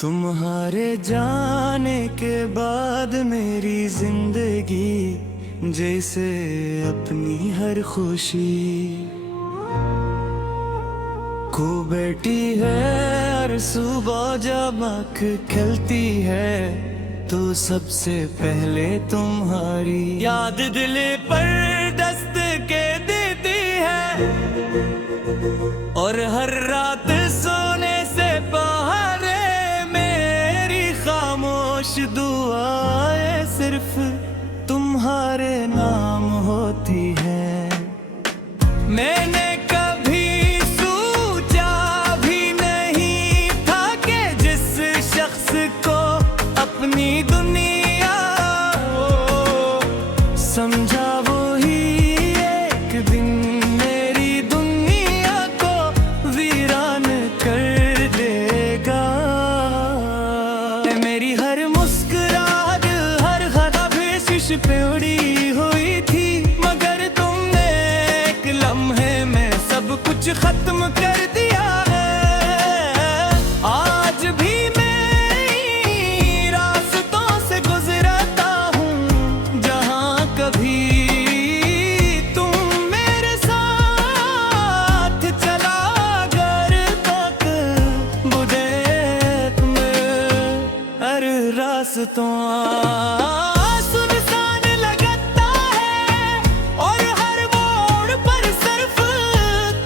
तुम्हारे जाने के बाद मेरी जिंदगी जैसे अपनी हर खुशी खो बैठी है। हर सुबह जब आँख खिलती है तो सबसे पहले तुम्हारी याद दिल पर दस्तके देती है। और हर रात सोने से पहले मेरी खामोश दुआएं सिर्फ तुम्हारे नाम होती है। मैंने कभी सोचा भी नहीं था कि जिस शख्स को अपनी दुनिया समझा वही एक दिन मेरी दुनिया को वीरान कर देगा। मेरी हर मुस्कुराहट हर खता बेशिश पे उड़ी हुई थी, मगर तुमने एक लम्हे में सब कुछ खत्म कर दिया है। आज भी मैं रास्तों से गुजरता हूँ जहाँ कभी तुम मेरे साथ चला कर तक बुझे तुम्हें हर रास्तों सुनसान लगता है। और हर मोड़ पर सिर्फ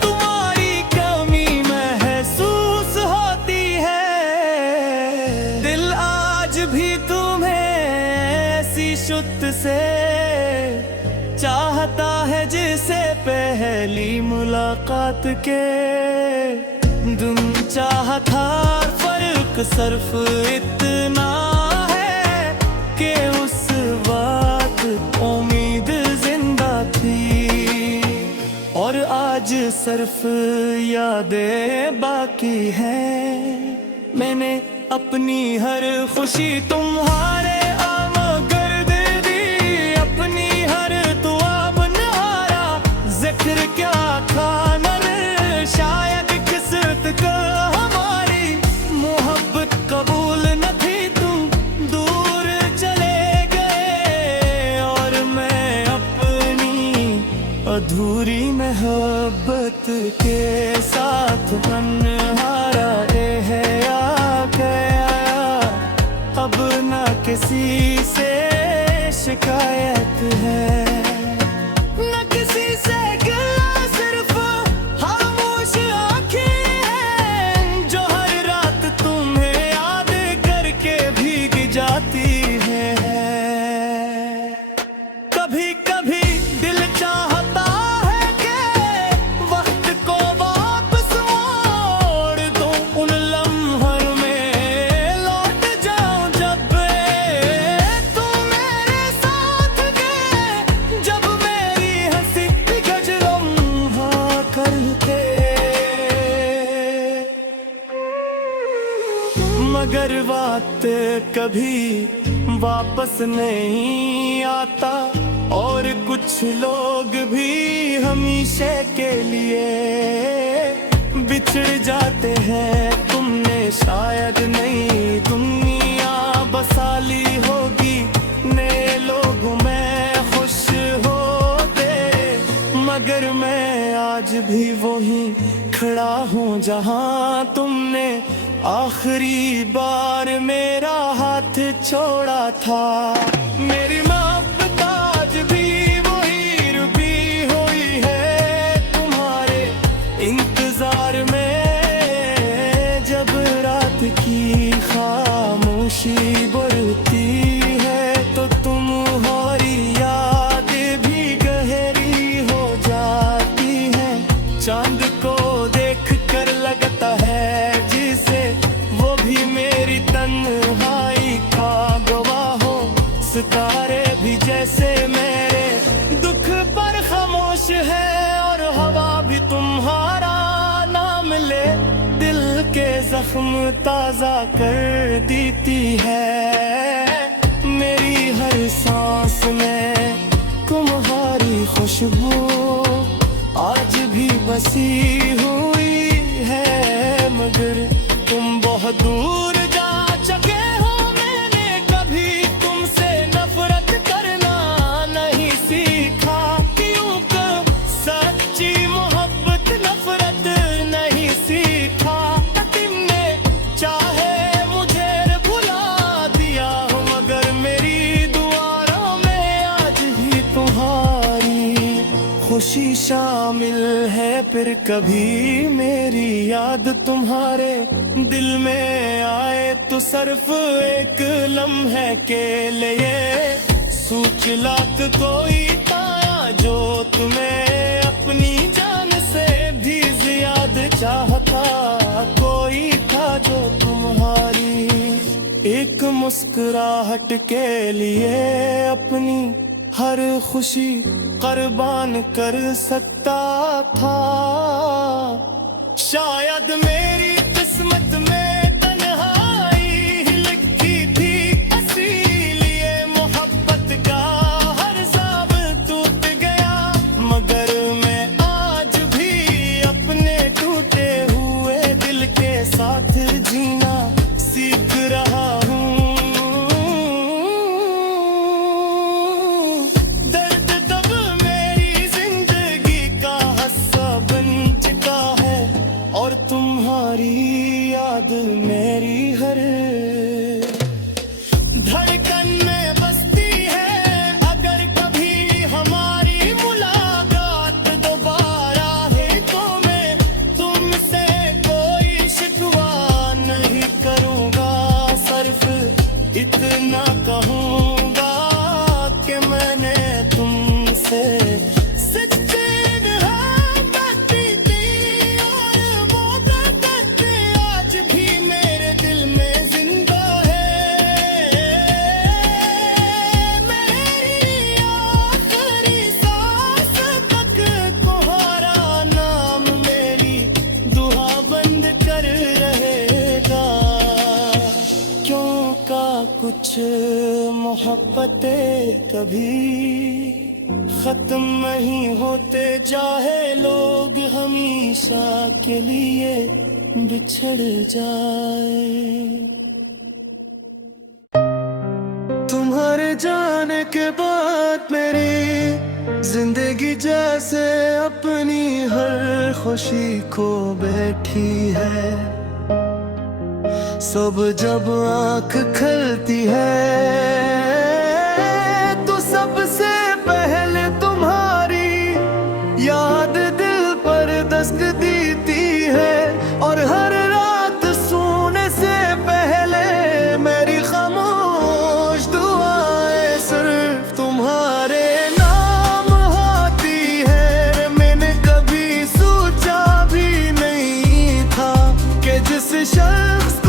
तुम्हारी कमी महसूस होती है। दिल आज भी तुम्हें ऐसी शुद्ध से चाहता है जिसे पहली मुलाकात के दिन चाहा था। फर्क सिर्फ इतना है कि उस वक्त उम्मीद जिंदा थी और आज सिर्फ यादें बाकी हैं। मैंने अपनी हर खुशी तुम्हारे आम कर दे दी, अपनी हर दुआ बनहारा जिक्र क्या था नर शायद किस्मत का हमारी मोहब्बत कबूल न थी। तुम दूर चले गए और मैं अपनी अधूरी मोहब्बत के साथ बनहारा है आ गया। अब ना किसी से शिकायत है न किसी से गिला, सिर्फ खामोश आँखें हैं जो हर रात तुम्हें याद करके भीग जाती है। कभी कभी दिल चाहता है कि वक्त को वापस मोड़ दूं, उन लम्हों में लौट जाऊं जब तुम मेरे साथ थे, जब मेरी हंसी गज लम्हा करते। मगर वक्त कभी वापस नहीं आता और कुछ लोग भी हमेशा के लिए बिछड़ जाते हैं। तुमने शायद नई दुनिया बसा ली होगी, नए लोगों में खुश होते, मगर मैं आज भी वही खड़ा हूँ जहाँ तुमने आखिरी बार मेरा हाथ छोड़ा था। मेरी मोहब्बत आज भी वही रुकी हुई है तुम्हारे इंतजार में। जब रात की खामोशी बढ़ती है तो तुम्हारी यादें भी गहरी हो जाती हैं। चांद को देख कर लगता है जिसे वो भी मेरी तन्हाई का गवाह हो। सितारे भी जैसे मेरे दुख पर खामोश है और हवा भी तुम्हारा नाम ले दिल के जख्म ताजा कर देती है। मेरी हर सांस में तुम्हारी खुशबू आज भी बसी हुई है, मगर तुम बहुत दूर जा खुशी शामिल है। फिर कभी मेरी याद तुम्हारे दिल में आए तो सिर्फ एक लम्हे के लिए सूच लाख कोई ताया जो तुम्हें अपनी जान से भी ज्यादा चाहता। कोई था जो तुम्हारी एक मुस्कुराहट के लिए अपनी हर खुशी कुर्बान कर सकता था। शायद मेरी किस्मत में तन्हाई ही लिखी थी, इसीलिए मोहब्बत का हर ख्वाब टूट गया। मगर मैं आज भी अपने टूटे हुए दिल के साथ जीना सीख रहा हूँ। तुम्हारी याद मेरी हर धड़कन में बसती है। अगर कभी हमारी मुलाकात दोबारा है तो मैं तुमसे कोई शिकवा नहीं करूँगा। सिर्फ इतना कहूँगा कि मैंने तुमसे कुछ मोहब्बतें कभी खत्म नहीं होते, चाहे लोग हमेशा के लिए बिछड़ जाए। तुम्हारे जाने के बाद मेरी जिंदगी जैसे अपनी हर खुशी खो बैठी है। सुबह जब आँख खुलती है तो सबसे पहले तुम्हारी याद दिल पर दस्तक देती है। और हर रात सोने से पहले मेरी खामोश दुआएं सिर्फ तुम्हारे नाम होती है। मैंने कभी सोचा भी नहीं था कि जिस शख्स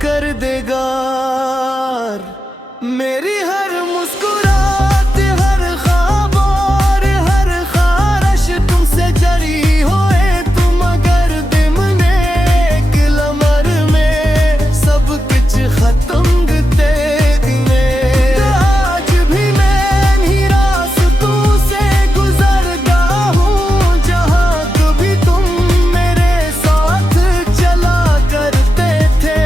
कर देगा। मेरी हर मुस्कुराहट, हर ख्वाब और हर ख्वाहिश तुमसे जरी होए तुम। अगर दिमने एक लम्हर में सब कुछ खत्म दे दिने, आज भी मैं नहीं रास्तों से गुजरता हूँ जहाँ कभी तुम मेरे साथ चला करते थे।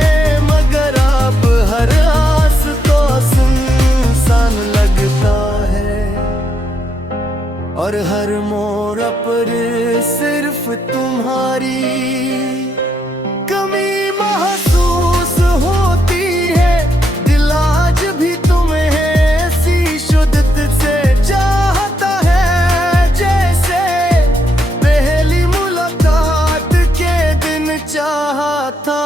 और हर मोड़ पर सिर्फ तुम्हारी कमी महसूस होती है। दिल आज भी तुम्हें ऐसी शुद्दत से चाहता है जैसे पहली मुलाकात के दिन चाहा था।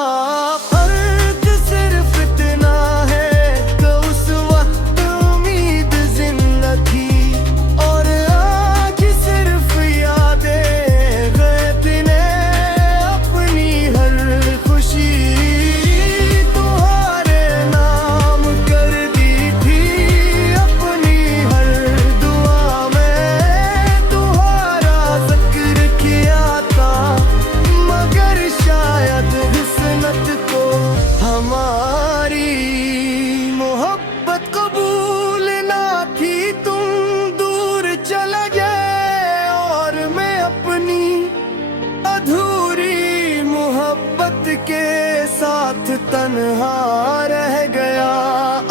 फर्क सिर्फ इतना है कि उस वक्त उम्मीद जिंदा थी और के साथ तन्हा रह गया।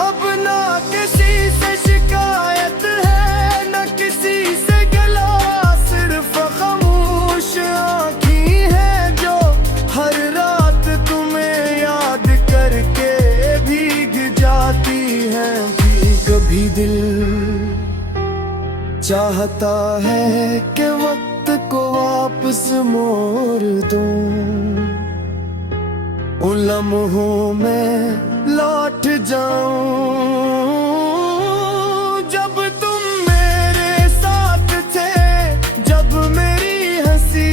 अब ना किसी से शिकायत है न किसी से गिला, सिर्फ खामोश आँखें हैं जो हर रात तुम्हें याद करके भी आता है कि वक्त को वापस मोड़ दूं, उन लम्हों में लौट जाऊं जब तुम मेरे साथ थे, जब मेरी हंसी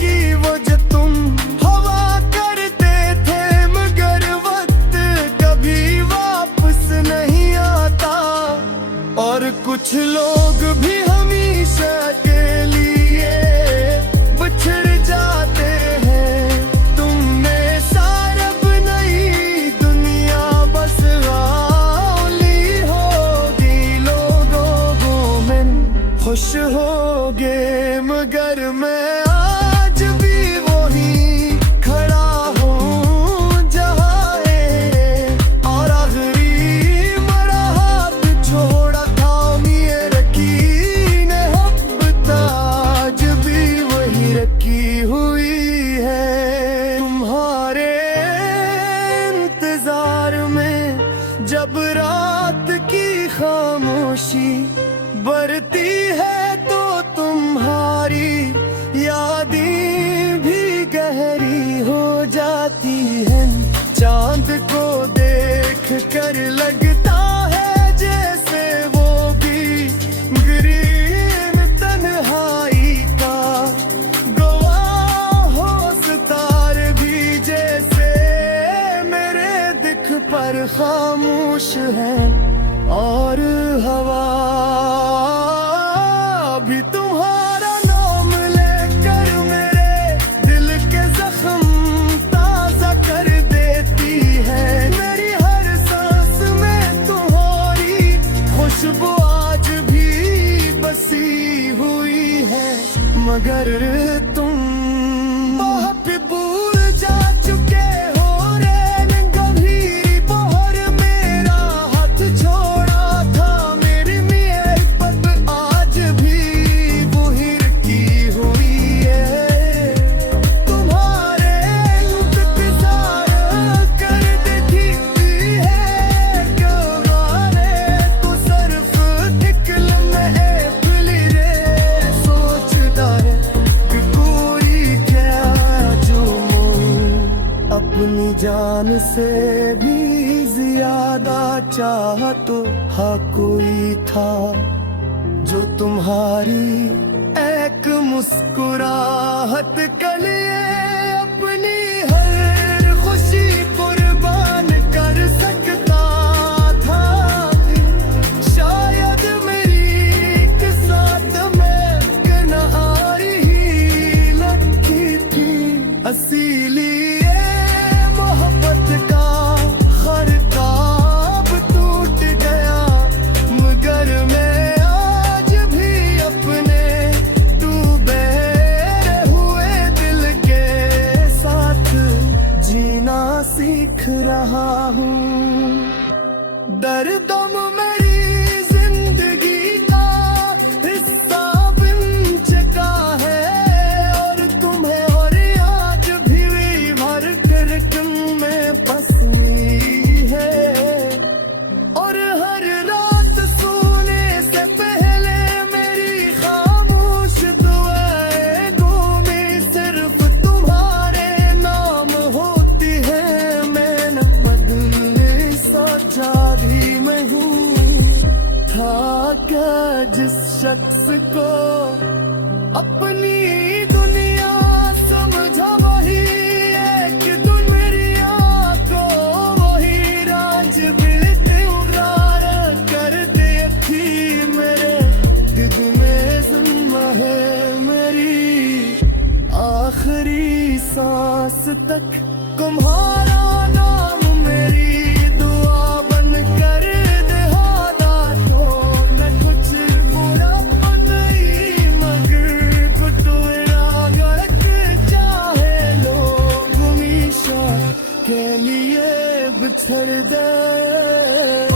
की वजह तुम हवा करते थे, मगर वक्त कभी वापस नहीं आता और कुछ लोग भी हमेशा के लिए बिछड़ जाते हैं। तुमने सारब नई दुनिया बस गाली होगी, लोगों में खुश होगे, मगर मैं आज भी वही खड़ा हूँ जहाँ है और आखिरी मरा हाथ छोड़ा था मेरे रखी ने हब्बत आज भी वही रखी हुई है। तुम्हारे इंतजार में जब रात की खामोशी बरती है तो तुम्हारी यादें भी गहरी हो जाती हैं। चांद को देख कर लगता है जैसे वो भी ग्रीन तन्हाई का गवाह हो, सितारे भी जैसे मेरे दिख पर खामोश है और हवा भी तुम्हारा नाम लेकर मेरे दिल के जख्म ताजा कर देती है। मेरी हर सांस में तुम्हारी खुशबू आज भी बसी हुई है, मगर तुम भी भूल जा चुके हो रे गंभीरी बहर मेरा हाथ छोड़ा था, मेरी मोहब्बत आज भी वही रखी हुई है। तुम्हारे इंतजार कर देती है गवारे तो सिर्फ एक लम्हे खुली रे सोचता है कि कोई क्या जो अपनी जान से भी ज्यादा चाहा तो हाँ कोई था जो तुम्हारी एक मुस्कुराहट के लिए अपनी हर खुशी कुर्बान कर सकता था। शायद मेरी किस्मत में किनारी ही लगी थी, इसीलिए मोहब्बत का खरताब टूट गया, मगर मैं आज भी अपने डूबे हुए दिल के साथ जीना सीख रहा हूँ। दर्दम मेरी जिंदगी का हिस्सा बन चुका है और तुम्हें और आज भी भर कर में फंसी है, और हर रात सोने से पहले मेरी खामोश दुआएं में सिर्फ तुम्हारे नाम होती है। मैंने बदले सोचा भी मैं हूँ था क्या जिस शख्स को अपनी दुनिया समझा वही एक दुनिया को वही राज बेतुगार कर देती मेरे दिल में जिम्मा है मेरी आखिरी सांस तक तुम्हारा नाम मेरी दुआ बन कर देहादा तो न कुछ बुरा नहीं, मगर कुछ गलत चाहे लोग हमेशा के लिए बिछड़ गए।